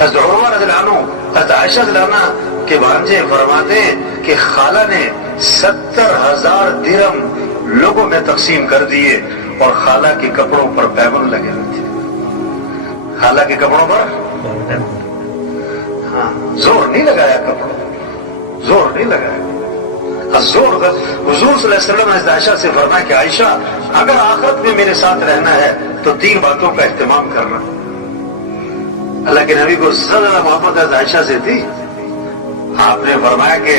حضرت عروہ رضی اللہ عنہ حضرت عائشہ رضی اللہ عنہ کے بھانجے فرماتے ہیں کہ خالہ نے 70,000 درہم لوگوں میں تقسیم کر دیے اور خالہ کے کپڑوں پر پیبند لگے ہوئے تھے. خالہ کے کپڑوں پر ہاں زور نہیں لگایا، کپڑوں زور نہیں لگایا. زور حضور صلی اللہ علیہ وسلم نے عائشہ سے فرمایا کہ عائشہ اگر آخرت میں میرے ساتھ رہنا ہے تو 3 باتوں کا اہتمام کرنا. اللہ کے نبی کو زیادہ محبت حضرت عائشہ سے تھی. آپ نے فرمایا کہ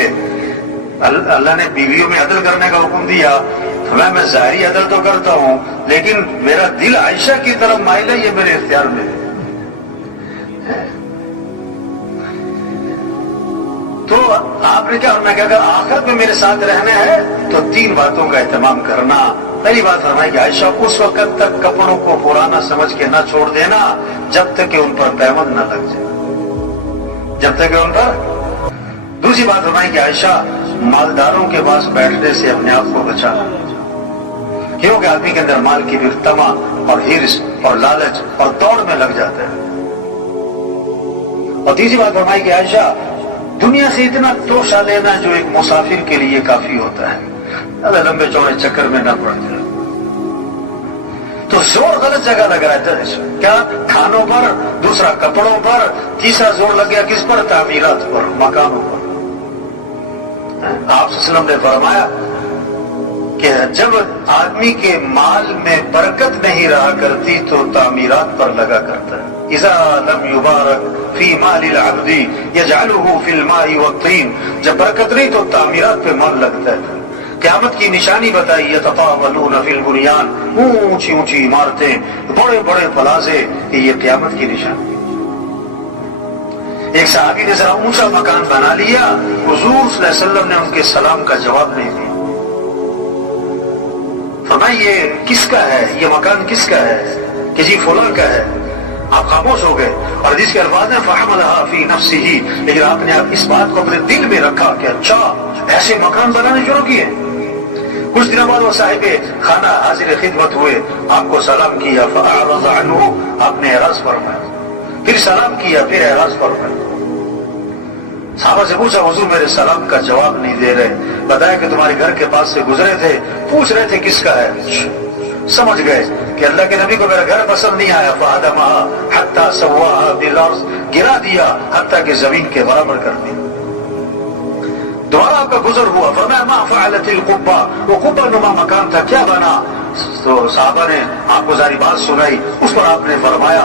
اللہ نے بیویوں میں عدل کرنے کا حکم دیا، میں ظاہری عدل تو کرتا ہوں لیکن میرا دل عائشہ کی طرف مائل ہے، یہ میرے اختیار میں ہے. تو آپ نے کیا فرمایا کہ اگر آخرت میں میرے ساتھ رہنا ہے تو 3 باتوں کا اہتمام کرنا. پہلی بات فرمائی کہ عائشہ اس وقت تک کپڑوں کو پرانا سمجھ کے نہ چھوڑ دینا جب تک کہ ان پر پیوند نہ لگ جائے، جب تک کہ ان پر. دوسری بات فرمائی کہ عائشہ مالداروں کے پاس بیٹھنے سے اپنے آپ کو بچانا، کیونکہ آدمی کے اندر مال کی بھی تما اور ہرس اور لالچ اور دوڑ میں لگ جاتا ہے. اور تیسری بات فرمائی کہ عائشہ دنیا سے اتنا توشہ لینا جو ایک مسافر کے لیے کافی ہوتا ہے، اللہ لمبے چوڑے چکر میں نہ پڑ جائے. تو زور غلط جگہ لگ رہا ہے. کیا؟ کھانوں پر، دوسرا کپڑوں پر، تیسرا زور لگ گیا کس پر؟ تعمیرات پر، مکانوں پر. آپ صلی اللہ علیہ وسلم نے فرمایا کہ جب آدمی کے مال میں برکت نہیں رہا کرتی تو تعمیرات پر لگا کرتا ہے. اذا لم یبارک فی مال العبد یجعلہ فی الماء والطین. جب برکت نہیں تو تعمیرات پہ مال لگتا ہے. قیامت کی نشانی بتائی، یتطاولون فی البنیان، اونچی اونچی عمارتیں، بڑے بڑے پلازے، یہ قیامت کی نشانی. ایک صحابی نے ذرا اونچا مکان بنا لیا، حضور صلی اللہ علیہ وسلم نے ان کے سلام کا جواب نہیں دیا. فرمایا یہ کس کا ہے، یہ مکان کس کا ہے؟ کہ جی فلاں کا ہے. آپ خاموش ہو گئے. اور جس کے الفاظ ہیں فحملها فی نفسہ، لیکن آپ نے اس بات کو اپنے دل میں رکھا کہ اچھا ایسے مکان بنانے شروع کیے. کچھ دنوں بعد وہ صاحب خانہ حاضر خدمت ہوئے، آپ کو سلام کیا، فاعرض عنہ، آپ نے اعراض فرمایا. پھر سلام کیا، پھر اعراض فرمایا. صحابہ سے پوچھا حضور میرے سلام کا جواب نہیں دے رہے. بتایا کہ تمہارے گھر کے پاس سے گزرے تھے، پوچھ رہے تھے کس کا ہے. سمجھ گئے کہ اللہ کے نبی کو میرا گھر پسند نہیں آیا. فَهَدَمَهَا حَتَّى سَوَّاهَا بِالْأَرْضِ، گرا دیا حتیٰ کہ زمین کے برابر کر دیا. دوبارہ آپ کا گزر ہوا. فرمایا مَا فَعَلَتِ الْقُبَّةُ، وہ قبہ نما مکان تھا کیا بنا؟ تو صحابہ نے آپ کو ساری بات سنائی. اس پر آپ نے فرمایا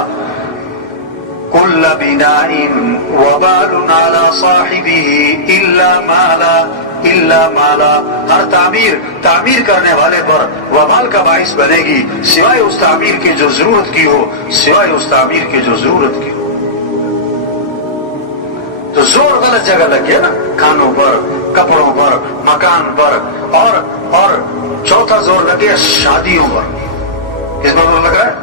کل بناء وبال على صاحبه الا مالا، ہر تعمیر کرنے والے پر وبال کا باعث بنے گی سوائے اس تعمیر کی جو ضرورت کی ہو، سوائے اس تعمیر کی جو ضرورت کی ہو. تو زور غلط جگہ لگ گیا نا، کھانوں پر، کپڑوں پر، مکان پر. اور چوتھا زور لگ گیا شادیوں پر. کس پر زور لگا ہے؟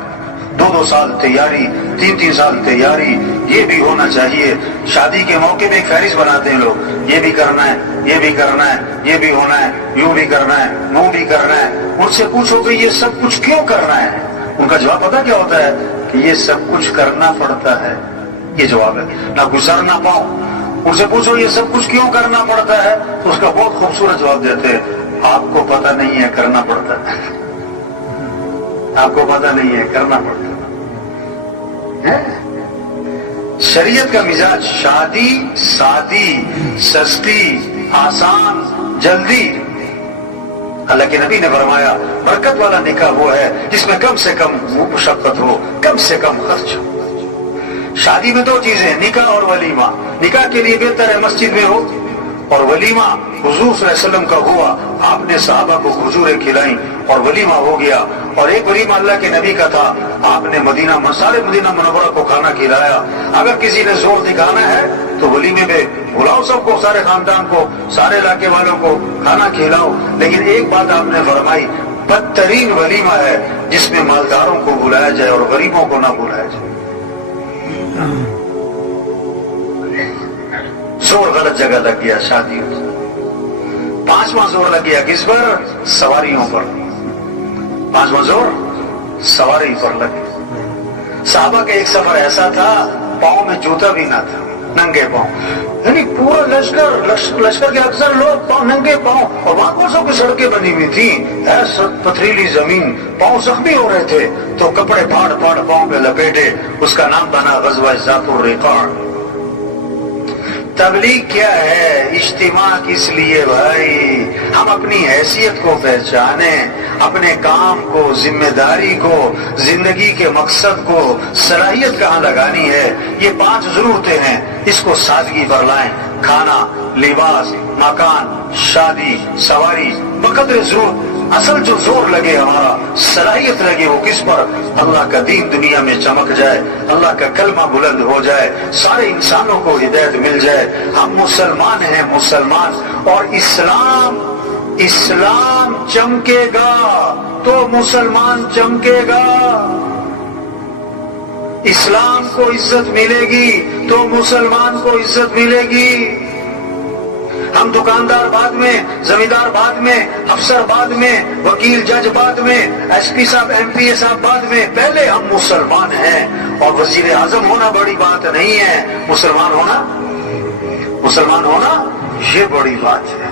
2 سال تیاری، 3 سال تیاری. یہ بھی ہونا چاہیے. شادی کے موقع میں ایک فہرست بناتے ہیں لوگ، یہ بھی کرنا ہے، یہ بھی کرنا ہے، یہ بھی ہونا ہے، یوں بھی کرنا ہے، وہ بھی کرنا ہے. ان سے پوچھو کہ یہ سب کچھ کیوں کرنا ہے؟ ان کا جواب پتہ کیا ہوتا ہے؟ کہ یہ سب کچھ کرنا پڑتا ہے. یہ جواب ہے، نہ گزر نہ پاؤں. ان سے پوچھو یہ سب کچھ کیوں کرنا پڑتا ہے تو اس کا بہت خوبصورت جواب دیتے ہیں آپ کو پتہ نہیں ہے کرنا پڑتا ہے. آپ کو پتہ نہیں ہے کرنا پڑتا ہے. شریعت کا مزاج شادی سادی، سستی، آسان، جلدی. اللہ کے نبی نے فرمایا برکت والا نکاح وہ ہے جس میں کم سے کم مشقت ہو، کم سے کم خرچ ہو. شادی میں 2 چیزیں، نکاح اور ولیمہ. نکاح کے لیے بہتر ہے مسجد میں ہو، اور ولیمہ حضور صلی اللہ علیہ وسلم کا ہوا، آپ نے صحابہ کو کھجوریں کھلائیں اور ولیمہ ہو گیا. اور ایک ولیمہ اللہ کے نبی کا تھا، آپ نے سارے مدینہ منورہ کو کھانا کھلایا. اگر کسی نے زور دکھانا ہے تو ولیمے میں بلاؤ سب کو، سارے خاندان کو، سارے علاقے والوں کو کھانا کھلاؤ. لیکن ایک بات آپ نے فرمائی، بدترین ولیمہ ہے جس میں مالداروں کو بلایا جائے اور غریبوں کو نہ بلایا جائے. زور غلط جگہ لگ گیا شادیوں. 5واں زور لگ گیا کس پر؟ سواریوں پر. 5واں زور سواری پر لگ گیا. صحابہ کا ایک سفر ایسا تھا پاؤں میں جوتا بھی نہ تھا، ننگے پاؤں، یعنی پورا لشکر کے اکثر لوگ پاؤں ننگے پاؤں، اور وہاں کون سو کی سڑکیں بنی ہوئی تھی، ایسا پتھریلی زمین، پاؤں زخمی ہو رہے تھے تو کپڑے پھاڑ پھاڑ پاؤں پہ لپیٹے، اس کا نام بنا غزوہ ذات الرقاع۔ تبلیغ کیا ہے؟ اجتماع کس لیے بھائی؟ ہم اپنی حیثیت کو پہچانیں، اپنے کام کو، ذمہ داری کو، زندگی کے مقصد کو، صلاحیت کہاں لگانی ہے۔ یہ 5 ضرورتیں ہیں، اس کو سادگی پر لائیں۔ کھانا، لباس، مکان، شادی، سواری، بقدر ضرورت۔ اصل جو زور لگے، ہمارا صلاحیت لگے، وہ کس پر؟ اللہ کا دین دنیا میں چمک جائے، اللہ کا کلمہ بلند ہو جائے، سارے انسانوں کو ہدایت مل جائے۔ ہم مسلمان ہیں، مسلمان، اور اسلام چمکے گا تو مسلمان چمکے گا۔ اسلام کو عزت ملے گی تو مسلمان کو عزت ملے گی۔ ہم دکاندار بعد میں، زمیندار بعد میں، افسر بعد میں، وکیل جج بعد میں، ایس پی صاحب ایم پی اے صاحب بعد میں، پہلے ہم مسلمان ہیں۔ اور وزیر اعظم ہونا بڑی بات نہیں ہے، مسلمان ہونا یہ بڑی بات ہے۔